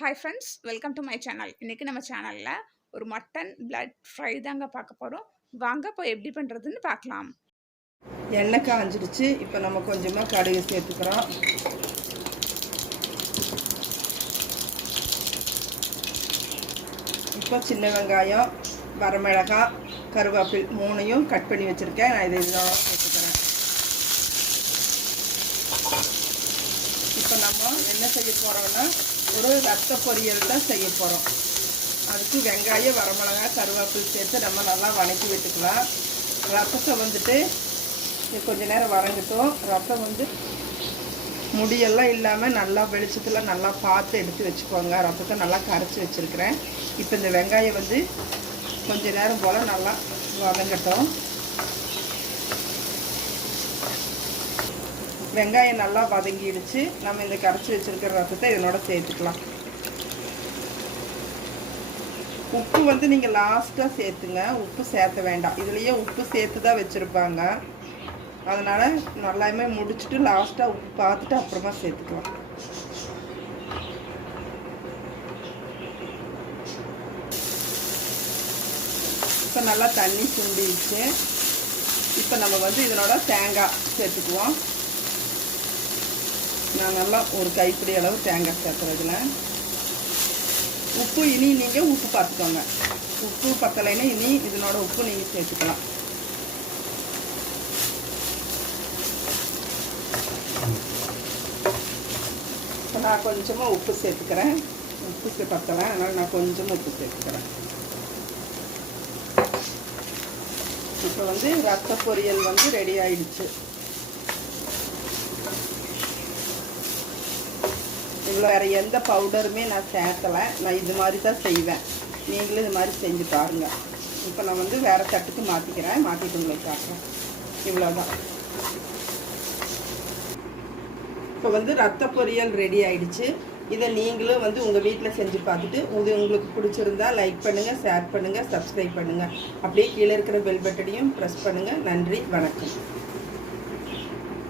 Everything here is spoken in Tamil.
Hi friends, welcome to my channel. இன்னைக்கு நம்ம சேனல்ல ஒரு மட்டன் blood fry தாங்க பார்க்க போறோம். வாங்க போய் எப்படி பண்றதுன்னு பார்க்கலாம். எண்ணெய் காஞ்சிடுச்சு. இப்போ நம்ம கொஞ்சமா கடுகு சேர்த்துக்கிறோம். இப்போ சின்ன வெங்காயம், வரமிளகாய், கருவேப்பிலை மூணையும் கட் பண்ணி வச்சிருக்கேன். நான் இதை இதோட சேர்த்துக்கிறேன். இப்போ நம்ம என்ன செய்ய போறோம்னா ஒரு ரத்த பொரியல் தான் செய்ய போறோம். அதுக்கு வெங்காயம், வரமிளகாய், கருவேப்பிலை சேர்த்து நம்ம நல்லா வதக்கி விட்டுக்கலாம். ரத்தத்தை வந்துட்டு கொஞ்ச நேரம் வதங்கட்டும். ரத்தம் வந்து முடியெல்லாம் இல்லாமல் நல்லா வெளிச்சத்தில் நல்லா பார்த்து எடுத்து வச்சுக்கோங்க. ரத்தத்தை நல்லா கரைச்சி வச்சுருக்கிறேன். இப்போ இந்த வெங்காயம் வந்து கொஞ்ச நேரம் போல் நல்லா வதங்கட்டும். வெங்காயம் நல்லா வதங்கிடுச்சு. நம்ம இந்த கரைச்சி வச்சுருக்கிற ரத்தத்தை இதனோட சேர்த்துக்கலாம். உப்பு வந்து நீங்கள் லாஸ்ட்டாக சேர்த்துங்க. உப்பு சேர்த்த வேண்டாம். இதுலேயே உப்பு சேர்த்து தான் வச்சுருப்பாங்க. அதனால் நல்லாமே முடிச்சுட்டு லாஸ்ட்டாக உப்பு பார்த்துட்டு அப்புறமா சேர்த்துக்கலாம். இப்போ நல்லா தண்ணி சுண்டிடுச்சு. இப்போ நம்ம வந்து இதனோட தேங்காய் சேர்த்துக்குவோம். நான் நல்லா ஒரு கைப்பிடி அளவு தேங்காய் சேர்த்துறதுல உப்பு இனி நீங்கள் உப்பு பார்த்துக்கோங்க. உப்பு பத்தலைன்னா இனி இதனோட உப்பு நீங்கள் சேர்த்துக்கலாம். இப்போ நான் கொஞ்சமாக உப்பு சேர்த்துக்கிறேன். உப்பு பத்தலை, அதனால் நான் கொஞ்சமாக உப்பு சேர்த்துக்கிறேன். இப்போ வந்து ரத்த பொரியல் வந்து ரெடி ஆயிடுச்சு. இவ்வளோ வேறு எந்த பவுடருமே நான் சேர்த்தலை. நான் இது மாதிரி தான் செய்வேன். நீங்களும் இது மாதிரி செஞ்சு பாருங்கள். இப்போ நான் வந்து வேறு தட்டுக்கு மாற்றிக்கிறேன். மாற்றிட்டு உங்களுக்கு காட்டுறேன். இவ்வளோதான். இப்போ வந்து ரத்த பொரியல் ரெடி ஆயிடுச்சு. இதை நீங்களும் வந்து உங்கள் வீட்டில் செஞ்சு பார்த்துட்டு உங்களுக்கு பிடிச்சிருந்தா லைக் பண்ணுங்கள், ஷேர் பண்ணுங்கள், சப்ஸ்கிரைப் பண்ணுங்கள். அப்படியே கீழே இருக்கிற பெல் பட்டனையும் ப்ரெஸ் பண்ணுங்கள். நன்றி, வணக்கம்.